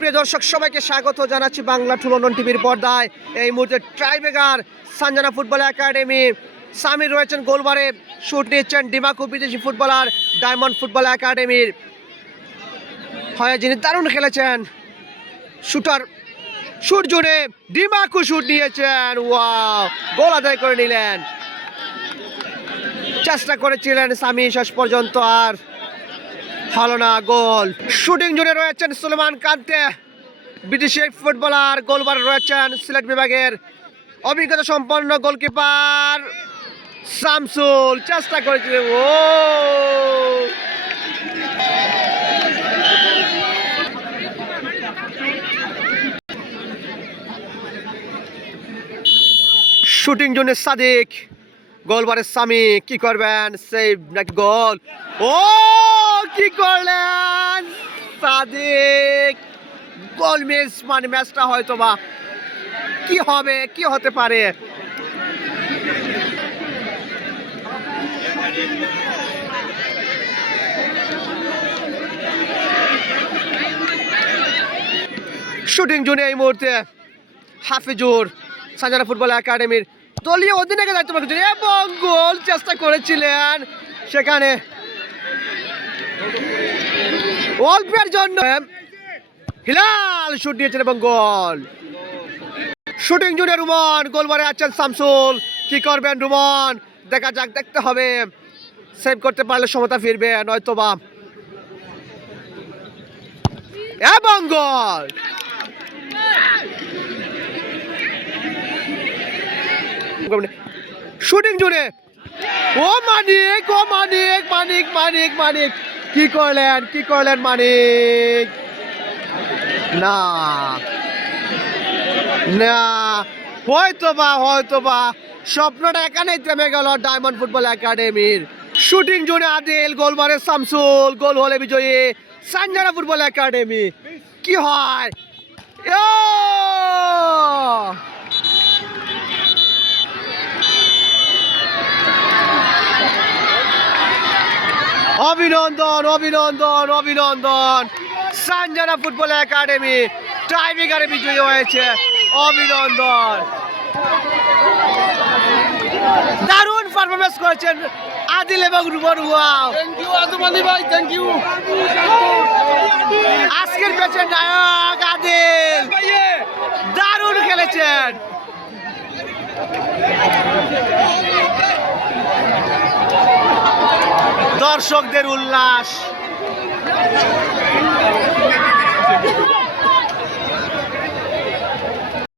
প্রিয় দর্শক সবাইকে স্বাগত জানাচ্ছি বাংলা টুলন টিভির পর্দায়। এই মুহূর্তে ট্রাইবেগার সানজানা ফুটবল একাডেমি সামির রয়েছেন গোলবারে, শুট নিচ্ছেন ডিমাকু বিদেশি ফুটবলার ডায়মন্ড ফুটবল একাডেমির হয়ে, যিনি দারুণ খেলেছেন। শুটার শুট জুড়ে ডিমাকু শুট নিয়েছেন, ওয়াও, গোল আদায় করে নিলেন। চেষ্টা করেছিলেন সামি, শেষ পর্যন্ত আর হলো না গোল। শুটিং জোনে রয়েছেন সুলেমান কান্তে বিদেশি ফুটবলার, গোলবার রয়েছেন সিলেট বিভাগের অভিজ্ঞতা সম্পন্ন গোলকিপার শামসুল। চেষ্টা করেছিলেন, ও শুটিং জোনে সাদিক, গোলবারের সামি, কি করবেন, সেভ নাকি গোল? ও কি করলেন সাদিক, গোল মিস, মানে ম্যাচটা হয়তো বা কি হবে, কি হতে পারে। শুটিং জোনে এই মুহূর্তে হাফিজুর সানজানা ফুটবল একাডেমির দলীয় অধিনায়কের দায়িত্ব পালন করছেন এবং গোল চেষ্টা করেছিলেন সেখানে অল্পের জন্য। হিলাল শুট নিয়েছেন এবং গোল। শুটিং জুনে রুমন, গোলবারে আছেন শামসুল, কি করবেন রুমন, দেখা যাক, দেখতে হবে। সেভ করতে পারলে সমতা ফিরবে, নয়তো বা। এবং গোল। শুটিং জুড়ে ও মানিক, ও মানিক, মানিক মানিক মানিক, কি করলেন, কি করলেন মানিক, না না, হয়তো বা স্বপ্নটা এখানেই থেমে গেল ডায়মন্ড ফুটবল একাডেমির। শুটিং জোনে আদিল, গোলবারে শামসুল, গোল হলে বিজয়ী সানজানা ফুটবল একাডেমি। কি হয়, অভিনন্দন, অভিনন্দন, অভিনন্দন, সানজানা ফুটবল একাডেমি টাইব্রেকারে বিজয়ী হয়েছে, অভিনন্দন। দারুণ পারফরমেন্স করেছেন আদিল এবং রুমন, ওয়াও, থ্যাংক ইউ আজমানি ভাই, থ্যাংক ইউ। আজকের ম্যাচের নায়ক আদিল, দারুণ খেলেছেন। দর্শকদের উল্লাস।